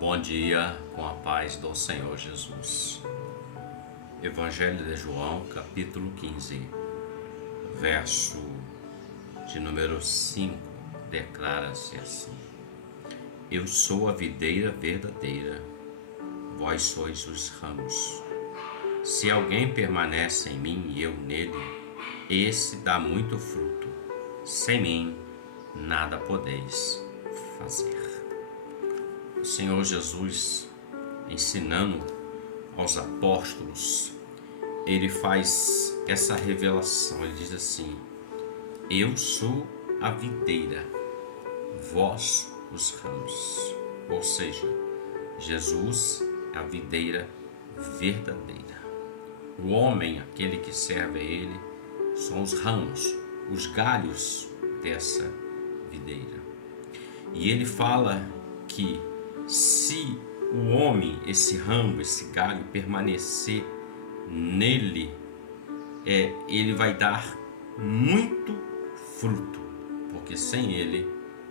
Bom dia, com a paz do Senhor Jesus. Evangelho de João, capítulo 15, verso de número 5, declara-se assim: Eu sou a videira verdadeira, vós sois os ramos. Se alguém permanece em mim e eu nele, esse dá muito fruto. Sem mim, nada podeis fazer. O Senhor Jesus, ensinando aos apóstolos, ele faz essa revelação. Ele diz assim: Eu sou a videira, vós os ramos. Ou seja, Jesus é a videira verdadeira. O homem, aquele que serve a ele, são os ramos, os galhos dessa videira. E ele fala que se o homem, esse ramo, esse galho, permanecer nele, ele vai dar muito fruto, porque sem ele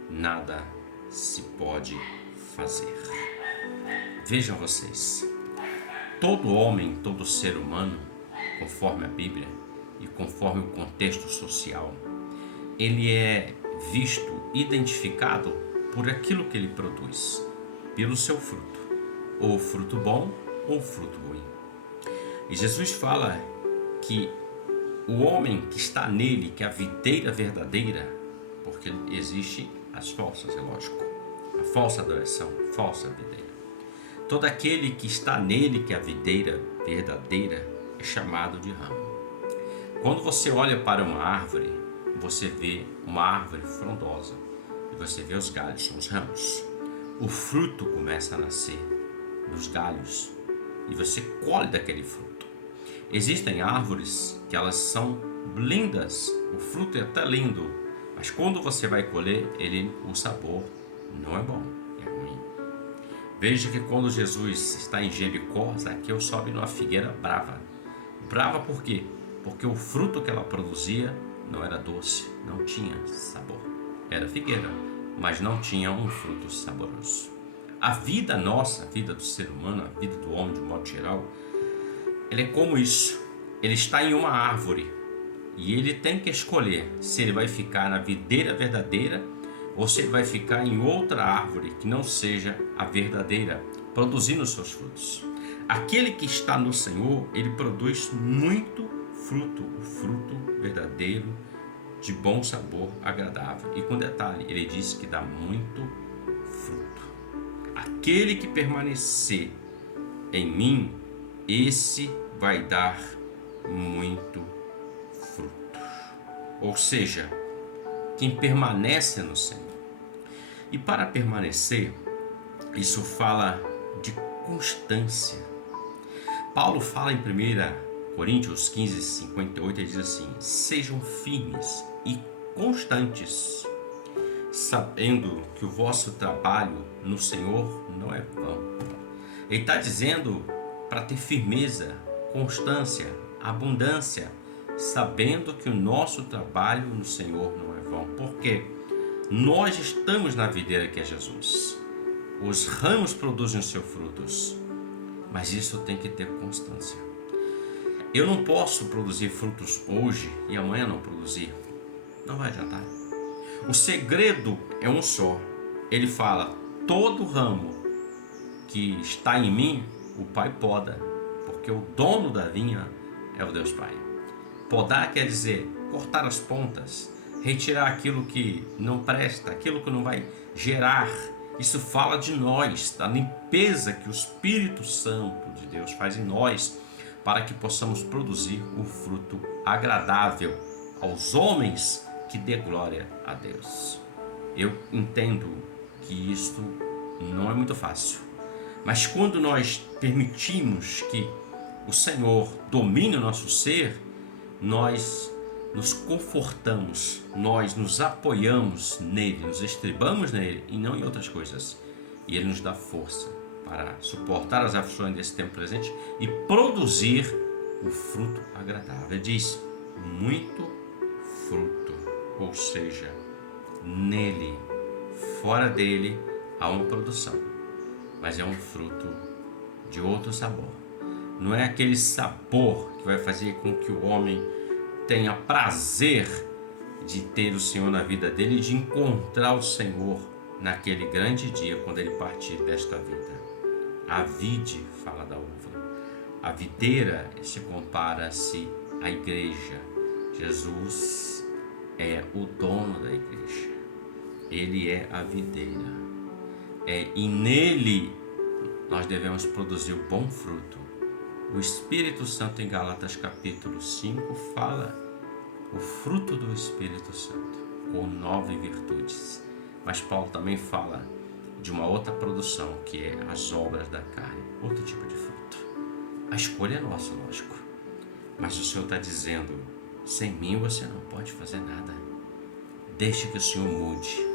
nada se pode fazer. Vejam vocês, todo homem, todo ser humano, conforme a Bíblia e conforme o contexto social, ele é visto, identificado por aquilo que ele produz, pelo seu fruto, ou fruto bom ou fruto ruim. E Jesus fala que o homem que está nele, que é a videira verdadeira, porque existe as falsas, é lógico, a falsa adoração, a falsa videira. Todo aquele que está nele, que é a videira verdadeira, é chamado de ramo. Quando você olha para uma árvore, você vê uma árvore frondosa e você vê os galhos, são os ramos. O fruto começa a nascer nos galhos e você colhe daquele fruto. Existem árvores que elas são lindas, o fruto é até lindo, mas quando você vai colher, o sabor não é bom, é ruim. Veja que quando Jesus está em Jericó, Zaqueu sobe numa figueira brava. Brava por quê? Porque o fruto que ela produzia não era doce, não tinha sabor. Era figueira, mas não tinha um fruto saboroso. A vida nossa, a vida do ser humano, a vida do homem de um modo geral, ele é como isso. Ele está em uma árvore e ele tem que escolher se ele vai ficar na videira verdadeira ou se ele vai ficar em outra árvore que não seja a verdadeira, produzindo os seus frutos. Aquele que está no Senhor, ele produz muito fruto, o fruto verdadeiro, de bom sabor, agradável. E com detalhe, ele diz que dá muito fruto. Aquele que permanecer em mim, esse vai dar muito fruto. Ou seja, quem permanece no Senhor. E para permanecer, isso fala de constância. Paulo fala em 1 Coríntios 15, 58, ele diz assim: Sejam firmes e constantes, sabendo que o vosso trabalho no Senhor não é vão. Ele está dizendo para ter firmeza, constância, abundância, sabendo que o nosso trabalho no Senhor não é vão. Porque nós estamos na videira que é Jesus. Os ramos produzem os seus frutos, mas isso tem que ter constância. Eu não posso produzir frutos hoje e amanhã não produzir. Não vai adiantar. O segredo é um só. Ele fala: todo ramo que está em mim, o Pai poda, porque o dono da vinha é o Deus Pai. Podar quer dizer cortar as pontas, retirar aquilo que não presta, aquilo que não vai gerar. Isso fala de nós, da limpeza que o Espírito Santo de Deus faz em nós, para que possamos produzir o fruto agradável aos homens que dê glória a Deus. Eu entendo que isto não é muito fácil, mas quando nós permitimos que o Senhor domine o nosso ser, nós nos confortamos, nós nos apoiamos nele, nos estribamos nele e não em outras coisas. E ele nos dá força para suportar as aflições desse tempo presente e produzir o fruto agradável. Ele diz: muito fruto, ou seja, nele, fora dele há uma produção. mas é um fruto de outro sabor. Não é aquele sabor que vai fazer com que o homem tenha prazer de ter o Senhor na vida dele e de encontrar o Senhor naquele grande dia quando ele partir desta vida. A vide fala da uva. A videira se compara-se à igreja. Jesus é o dono da igreja. Ele é a videira. E nele nós devemos produzir o bom fruto. O Espírito Santo, em Gálatas capítulo 5, fala o fruto do Espírito Santo, com 9 virtudes. Mas Paulo também fala de uma outra produção, que é as obras da carne, outro tipo de fruto. A escolha é nossa, lógico. Mas o Senhor está dizendo, sem mim você não pode fazer nada. Deixe que o Senhor mude.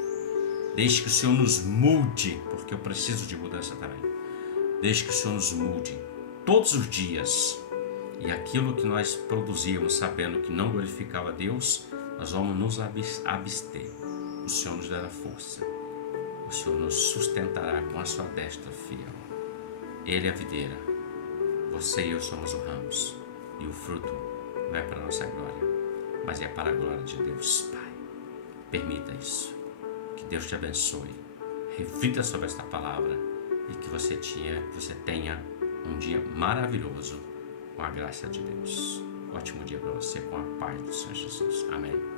Deixe que o Senhor nos mude, porque eu preciso de mudança também. Deixe que o Senhor nos mude todos os dias. E aquilo que nós produzíamos sabendo que não glorificava a Deus, nós vamos nos abster. O Senhor nos dará força. O Senhor nos sustentará com a sua destra fiel. Ele é a videira. Você e eu somos o ramos. E o fruto não é para a nossa glória, mas é para a glória de Deus, Pai. Permita isso. Que Deus te abençoe. Reflita sobre esta palavra e que você tenha um dia maravilhoso com a graça de Deus. Ótimo dia para você com a paz do Senhor Jesus. Amém.